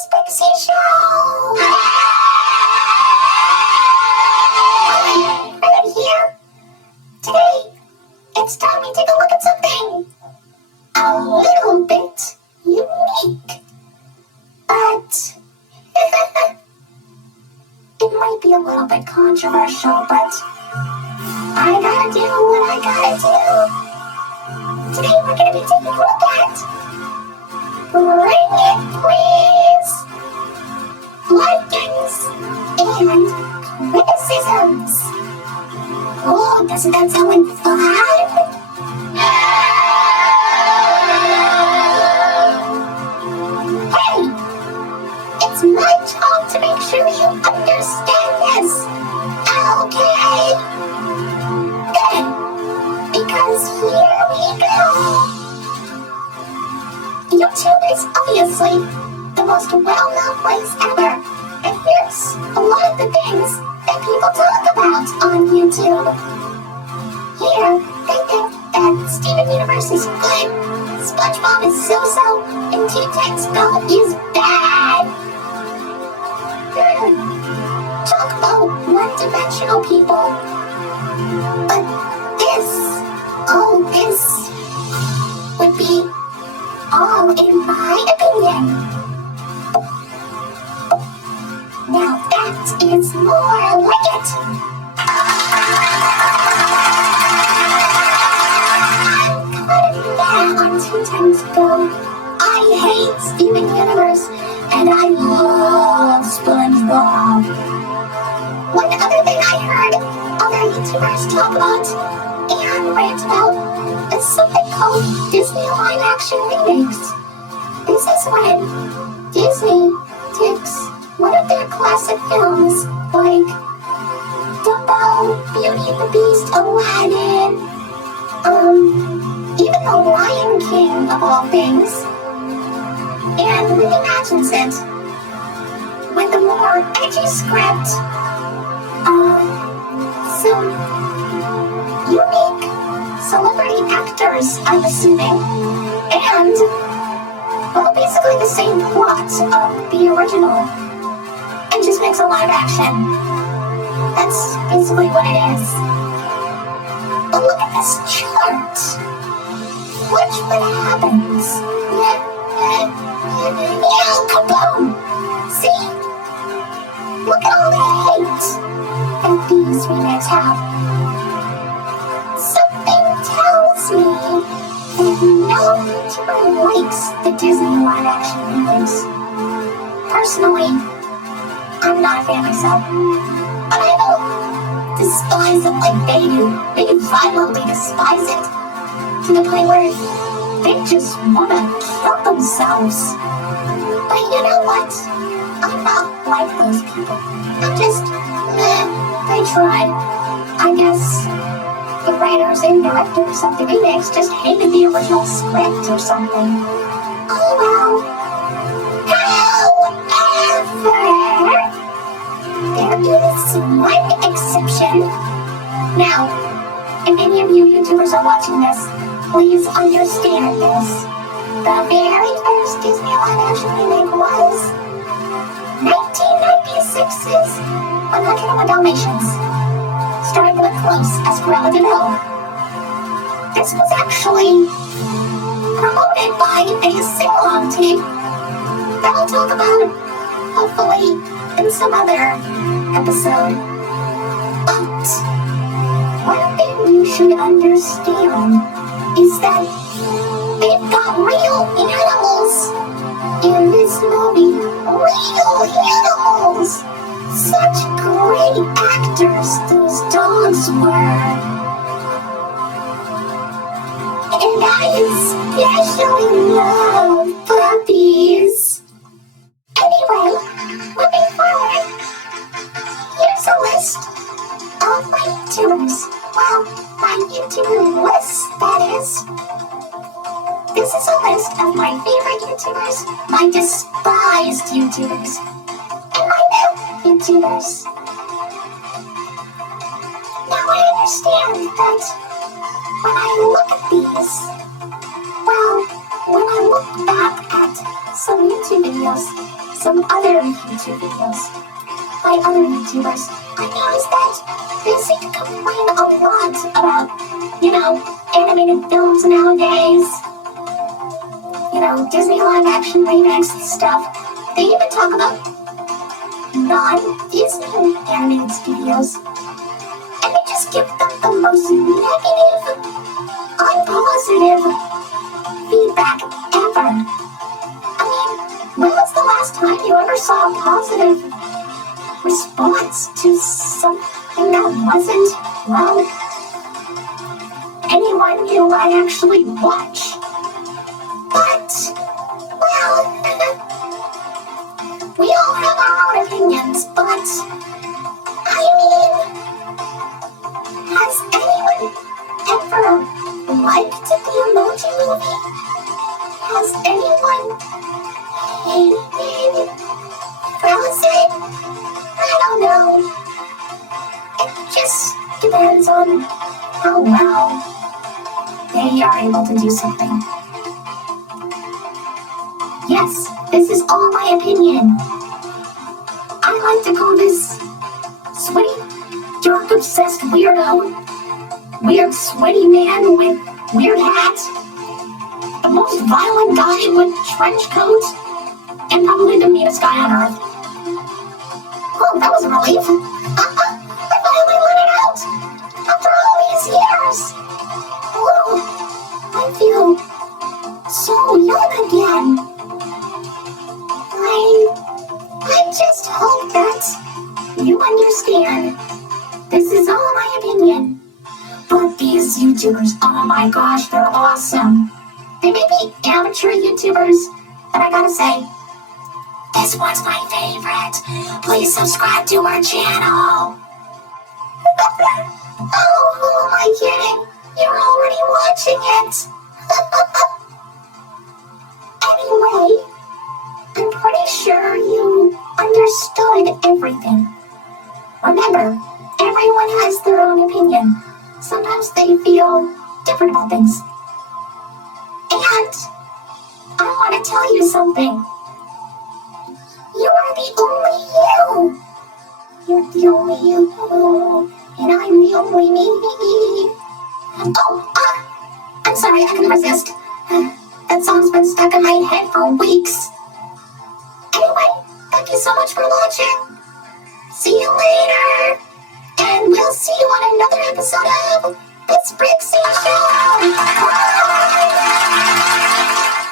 Sprixie Show! Right here. Today, it's time we take a look at something a little bit unique. But it might be a little bit controversial, but I gotta do what I gotta do. Today we're gonna be taking a look at Bring It Please, likings, and criticisms. Oh, doesn't that sound like fun? Hey, it's my job to make sure you understand this. Okay? Good. Because here we go. YouTube is obviously the most well-known place ever. And here's a lot of the things that people talk about on YouTube. Here, they think that Steven Universe is good, SpongeBob is so-so, and Two-Tank is bad. Talk about one-dimensional people. But this would be all in my opinion. Now that is more like it. I'm kind of mad on Two-Tank. I hate Steven Universe and I love SpongeBob. One other thing I heard other YouTubers talk about and rant about is something called Disney live action remakes. This is when Disney takes one of their classic films like Dumbo, Beauty and the Beast, Aladdin, even The Lion King of all things, and reimagines it with a more edgy script, some unique celebrity actors, I'm assuming, and, well, basically the same plot of the original, and just makes a live action. That's basically what it is. But look at this chart. Watch what happens. Kaboom! See? Look at all the hate that these remakes have. Something tells me that no YouTuber likes the Disney live action remakes. Personally, I'm not a fan myself. But I don't despise it like they do. They violently despise it to the point where they just want to kill themselves. But you know what? I'm not like those people. I'm just, they tried. I guess the writers and directors of the remakes just hated the original script or something. Oh well. However, there is one exception. Now, if any of you YouTubers are watching this, please understand this. The very first Disney live action remake was 1996's 101 Dalmatians, starring Glenn Close as Cruella de Vil. This was actually promoted by a sing-along tape that I'll talk about, hopefully, in some other episode. But one thing you should understand is that they've got real animals in this movie. Real animals! Such great actors those dogs were. And I especially love puppies. Anyway, moving forward, here's a list of my YouTubers. Well, my YouTube list, that is. This is a list of my favorite YouTubers, my despised YouTubers, and my new YouTubers. Now I understand that when I look at these, well, when I look back at some YouTube videos, some other YouTube videos by other YouTubers, I noticed that they seem to complain a lot about, animated films nowadays. Disney live action remakes and stuff. They even talk about non-Disney animated studios. And they just give them the most negative, unpositive feedback ever. I mean, when was the last time you ever saw a positive response to something that wasn't, anyone who I actually watch? But, we all have our own opinions, but, has anyone ever liked the Emoji Movie? Has anyone hated Frozen? I don't know. It just depends on how well they are able to do something. Yes, this is all my opinion. I like to call this sweaty, dark-obsessed weirdo, weird sweaty man with weird hat, the most violent guy with trench coat, and probably the meanest guy on earth. Oh, that was a relief. I finally let it out after all these years. Oh, I feel so young again. I just hope that you understand. This is all my opinion. But these YouTubers, oh my gosh, they're awesome. They may be amateur YouTubers, but I gotta say, this one's my favorite. Please subscribe to our channel. Oh, who am I kidding? You're already watching it. Anyway, I'm pretty sure you understood everything. Remember, everyone has their own opinion. Sometimes they feel different about things. And I want to tell you something. You are the only you. You're the only you. And I'm the only me. Oh, I'm sorry, I couldn't resist. That song's been stuck in my head for weeks. Anyway, thank you so much for watching. See you later. And we'll see you on another episode of the Sprixie Show.